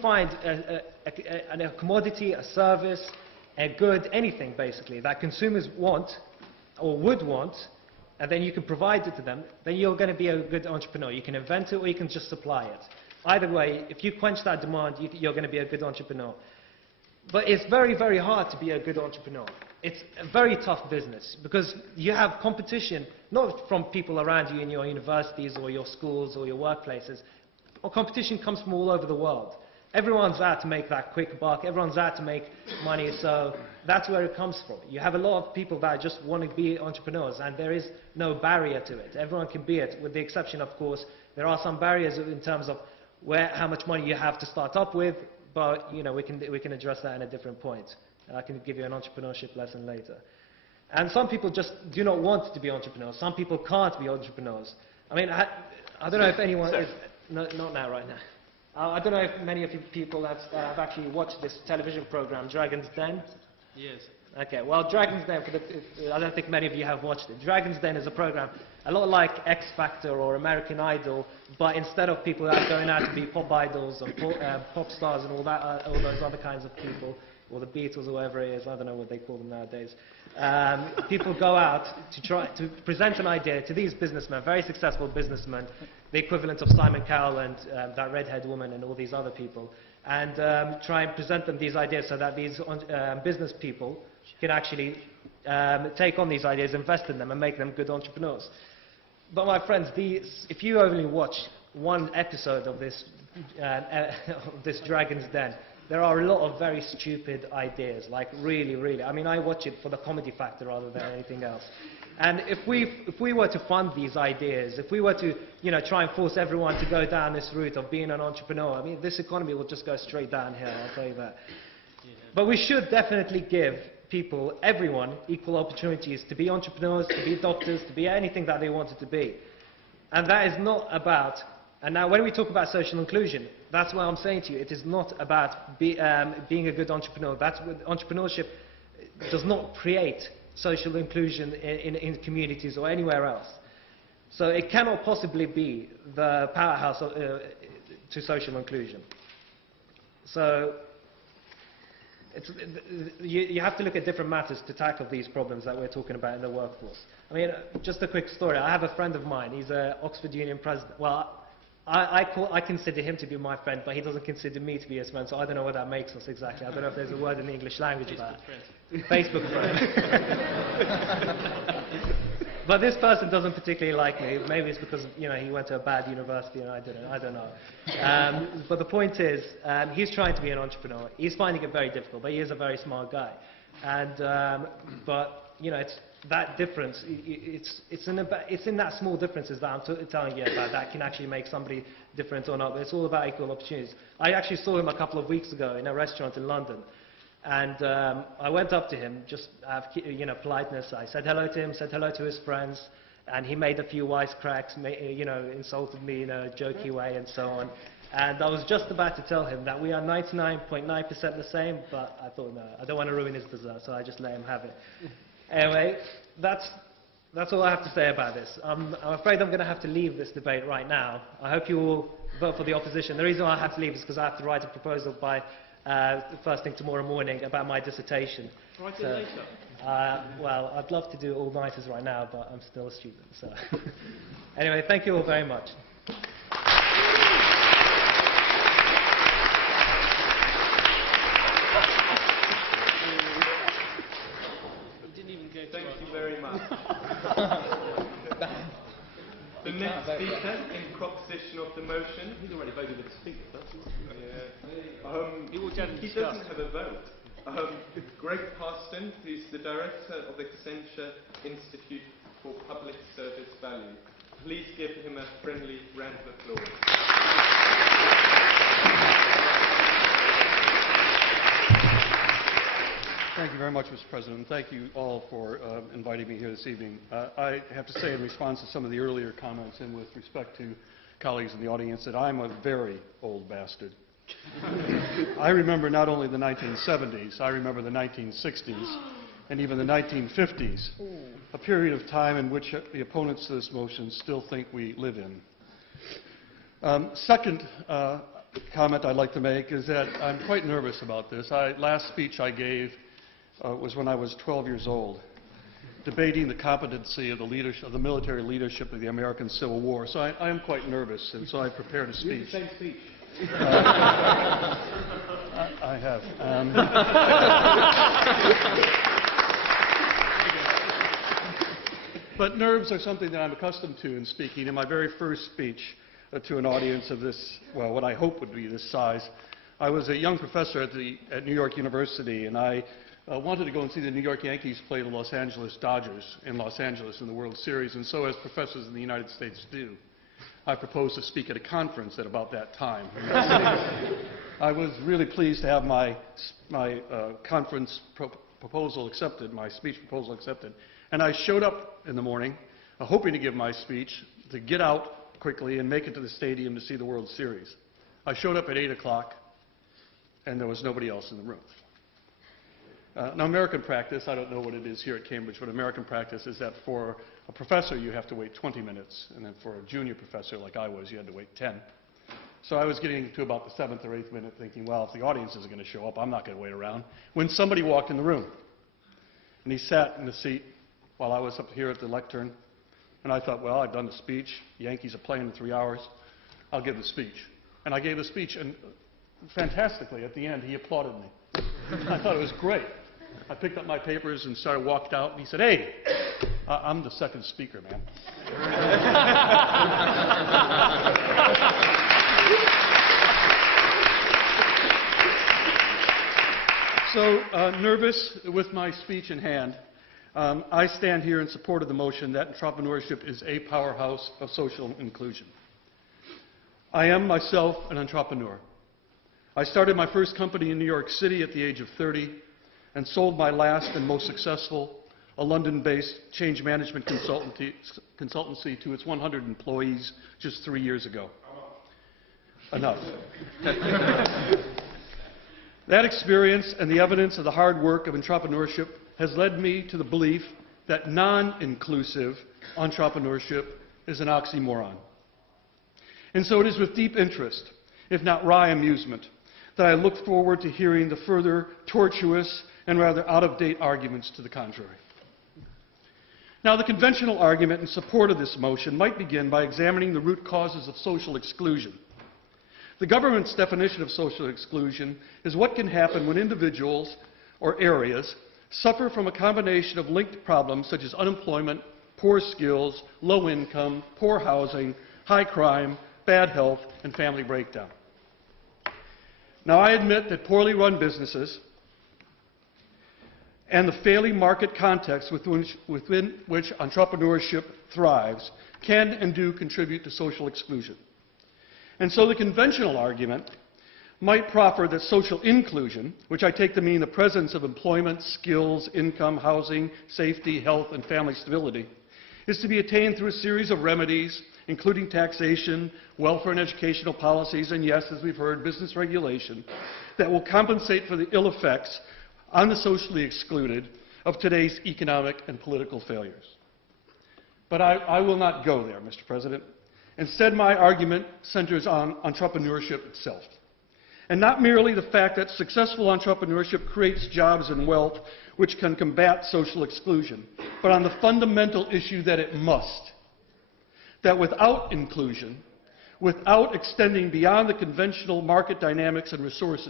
find a commodity, a service, a good, anything basically, that consumers want or would want, and then you can provide it to them, then you're going to be a good entrepreneur. You can invent it or you can just supply it. Either way, if you quench that demand, you're going to be a good entrepreneur. But it's very, very hard to be a good entrepreneur. It's a very tough business because you have competition, not from people around you in your universities or your schools or your workplaces. Or competition comes from all over the world. Everyone's out to make that quick buck. Everyone's out to make money, so that's where it comes from. You have a lot of people that just want to be entrepreneurs, and there is no barrier to it. Everyone can be it, with the exception, of course, there are some barriers in terms of how much money you have to start up with, but you know, we can address that in a different point. I can give you an entrepreneurship lesson later. And some people just do not want to be entrepreneurs. Some people can't be entrepreneurs. I mean, I don't know if anyone is... No, not now, right now. I don't know if many of you people have actually watched this television program, Dragon's Den. Yes. Okay, well, Dragon's Den, I don't think many of you have watched it. Dragon's Den is a program a lot like X Factor or American Idol, but instead of people that are going out to be pop idols and pop stars and all those other kinds of people, or the Beatles or whatever it is, I don't know what they call them nowadays. People go out to try to present an idea to these businessmen, very successful businessmen, the equivalent of Simon Cowell and that redhead woman and all these other people, and try and present them these ideas so that these business people can actually take on these ideas, invest in them, and make them good entrepreneurs. But my friends, if you only watch one episode of this Dragon's Den, there are a lot of very stupid ideas, like really, really. I mean, I watch it for the comedy factor rather than anything else. And if we were to fund these ideas, if we were to, you know, try and force everyone to go down this route of being an entrepreneur, I mean, this economy will just go straight downhill, I'll tell you that. Yeah. But we should definitely give people, everyone, equal opportunities to be entrepreneurs, to be doctors, to be anything that they wanted to be. And that is not about, and now when we talk about social inclusion, that's what I'm saying to you, it is not about being a good entrepreneur. That's what entrepreneurship does not create social inclusion in communities or anywhere else. So it cannot possibly be the powerhouse to social inclusion. So you have to look at different matters to tackle these problems that we're talking about in the workforce. I mean, just a quick story. I have a friend of mine. He's an Oxford Union president. Well, I consider him to be my friend, but he doesn't consider me to be his friend, so I don't know what that makes us exactly. I don't know if there's a word in the English language about it. Facebook friend. But this person doesn't particularly like me. Maybe it's because, you know, he went to a bad university and I didn't. I don't know. But the point is, he's trying to be an entrepreneur. He's finding it very difficult, but he is a very smart guy. And but you know, it's that difference. It's in that small differences that I'm telling you about that can actually make somebody different or not. But it's all about equal opportunities. I actually saw him a couple of weeks ago in a restaurant in London. And I went up to him, just out of, you know, politeness. I said hello to him, said hello to his friends, and he made a few wisecracks, you know, insulted me in a jokey way and so on. And I was just about to tell him that we are 99.9% the same, but I thought, no, I don't want to ruin his dessert, so I just let him have it. Anyway, that's all I have to say about this. I'm afraid I'm going to have to leave this debate right now. I hope you will vote for the opposition. The reason why I have to leave is because I have to write a proposal by first thing tomorrow morning about my dissertation. Write it later. Well, I'd love to do all-nighters right now, but I'm still a student. So anyway, thank you all very much. Thank you very much. The next speaker in proposition of the motion. He's already voted with his finger. He doesn't have a vote. Greg Parston, who's the director of the Accenture Institute for Public Service Value. Please give him a friendly round of applause. Thank you very much, Mr. President, and thank you all for inviting me here this evening. I have to say, in response to some of the earlier comments and with respect to colleagues in the audience, that I'm a very old bastard. I remember not only the 1970s, I remember the 1960s and even the 1950s, a period of time in which the opponents to this motion still think we live in. Second, comment I'd like to make is that I'm quite nervous about this. Last speech I gave was when I was 12 years old, debating the competency of the military leadership of the American Civil War. So I am quite nervous, and so I prepared a speech. Same speech. I have. But nerves are something that I'm accustomed to in speaking. In my very first speech to an audience of this, well, what I hope would be this size, I was a young professor at New York University, and I wanted to go and see the New York Yankees play the Los Angeles Dodgers in Los Angeles in the World Series, and so as professors in the United States do, I proposed to speak at a conference at about that time. I was really pleased to have my conference proposal accepted, my speech proposal accepted, and I showed up in the morning hoping to give my speech, to get out quickly and make it to the stadium to see the World Series. I showed up at 8 o'clock, and there was nobody else in the room. Now, American practice, I don't know what it is here at Cambridge, but American practice is that for a professor you have to wait 20 minutes, and then for a junior professor like I was, you had to wait 10. So I was getting to about the 7th or 8th minute thinking, well, if the audience isn't going to show up, I'm not going to wait around, when somebody walked in the room. And he sat in the seat while I was up here at the lectern, and I thought, well, I've done the speech. The Yankees are playing in 3 hours. I'll give the speech. And I gave the speech, and fantastically, at the end, he applauded me. I thought it was great. I picked up my papers and walked out, and he said, hey, I'm the second speaker, man. So, nervous with my speech in hand, I stand here in support of the motion that entrepreneurship is a powerhouse of social inclusion. I am myself an entrepreneur. I started my first company in New York City at the age of 30 and sold my last and most successful, a London-based change management consultancy to its 100 employees just 3 years ago. Enough. That experience and the evidence of the hard work of entrepreneurship has led me to the belief that non-inclusive entrepreneurship is an oxymoron. And so it is with deep interest, if not wry amusement, that I look forward to hearing the further tortuous and rather out-of-date arguments to the contrary. Now, the conventional argument in support of this motion might begin by examining the root causes of social exclusion. The government's definition of social exclusion is what can happen when individuals or areas suffer from a combination of linked problems such as unemployment, poor skills, low income, poor housing, high crime, bad health, and family breakdown. Now, I admit that poorly run businesses and the failing market context within which entrepreneurship thrives can and do contribute to social exclusion. And so the conventional argument might proffer that social inclusion, which I take to mean the presence of employment, skills, income, housing, safety, health, and family stability, is to be attained through a series of remedies, including taxation, welfare and educational policies, and yes, as we've heard, business regulation, that will compensate for the ill effects on the socially excluded of today's economic and political failures. But I will not go there, Mr. President. Instead, my argument centers on entrepreneurship itself. And not merely the fact that successful entrepreneurship creates jobs and wealth which can combat social exclusion, but on the fundamental issue that it must. That without inclusion, without extending beyond the conventional market dynamics and resources,